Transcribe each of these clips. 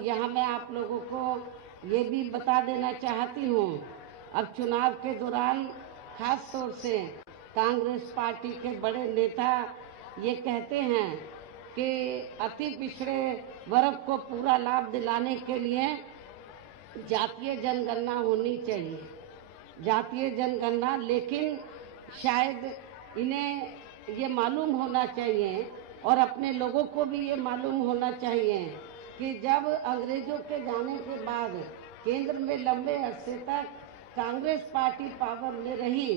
और यहाँ मैं आप लोगों को ये भी बता देना चाहती हूँ, अब चुनाव के दौरान खास तौर से कांग्रेस पार्टी के बड़े नेता ये कहते हैं कि अति पिछड़े वर्ग को पूरा लाभ दिलाने के लिए जातीय जनगणना होनी चाहिए, जातीय जनगणना। लेकिन शायद इन्हें ये मालूम होना चाहिए और अपने लोगों को भी ये मालूम होना चाहिए कि जब अंग्रेजों के जाने के बाद केंद्र में लंबे अरसे तक कांग्रेस पार्टी पावर में रही,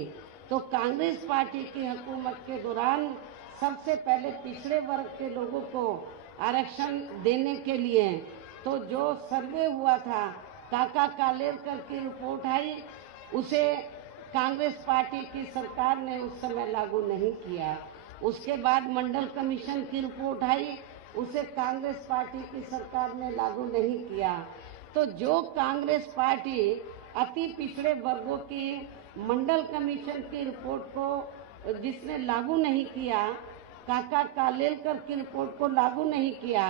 तो कांग्रेस पार्टी की हुकूमत के दौरान सबसे पहले पिछड़े वर्ग के लोगों को आरक्षण देने के लिए तो जो सर्वे हुआ था, काका कालेलकर की रिपोर्ट आई, उसे कांग्रेस पार्टी की सरकार ने उस समय लागू नहीं किया। उसके बाद मंडल कमीशन की रिपोर्ट आई, उसे कांग्रेस पार्टी की सरकार ने लागू नहीं किया। तो जो कांग्रेस पार्टी अति पिछड़े वर्गों की मंडल कमीशन की रिपोर्ट को जिसने लागू नहीं किया, काका कालेलकर की रिपोर्ट को लागू नहीं किया,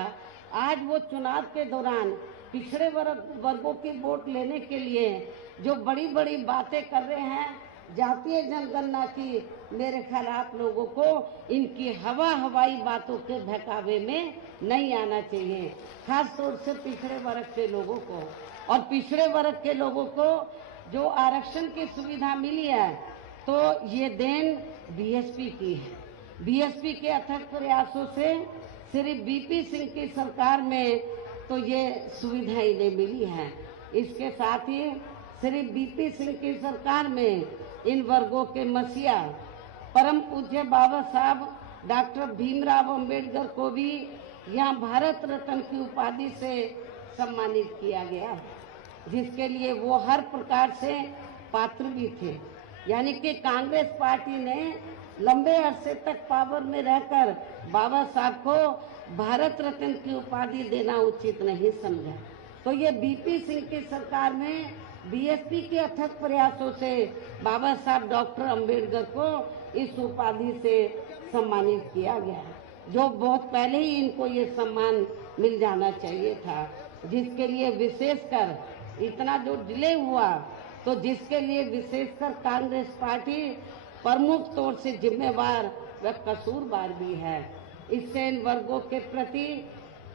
आज वो चुनाव के दौरान पिछड़े वर्गों की वोट लेने के लिए जो बड़ी बड़ी बातें कर रहे हैं जातीय जनगणना की, मेरे ख्याल आप लोगों को इनकी हवाई बातों के बहकावे में नहीं आना चाहिए, खास तौर से पिछड़े वर्ग के लोगों को। और पिछड़े वर्ग के लोगों को जो आरक्षण की सुविधा मिली है, तो ये देन बीएसपी की है। बीएसपी के अथक प्रयासों से श्री बीपी सिंह की सरकार में तो ये सुविधाएं इन्हें मिली है। इसके साथ ही श्री बीपी सिंह की सरकार में इन वर्गों के मसीहा परम पूज्य बाबा साहब डॉक्टर भीमराव अंबेडकर को भी यहाँ भारत रत्न की उपाधि से सम्मानित किया गया, जिसके लिए वो हर प्रकार से पात्र भी थे। यानी कि कांग्रेस पार्टी ने लंबे अरसे तक पावर में रहकर बाबा साहब को भारत रत्न की उपाधि देना उचित नहीं समझा। तो ये बीपी सिंह की सरकार में बीएसपी के अथक प्रयासों से बाबा साहब डॉक्टर अंबेडकर को इस उपाधि से सम्मानित किया गया, जो बहुत पहले ही इनको ये सम्मान मिल जाना चाहिए था, जिसके लिए विशेषकर इतना जो डिले हुआ, तो जिसके लिए विशेषकर कांग्रेस पार्टी प्रमुख तौर से जिम्मेवार व कसूरवार भी है। इससे इन वर्गों के प्रति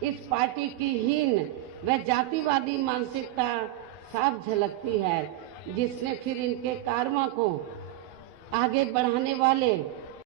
इस पार्टी की हीन व जातिवादी मानसिकता साफ झलकती है, जिसने फिर इनके कारवां को आगे बढ़ाने वाले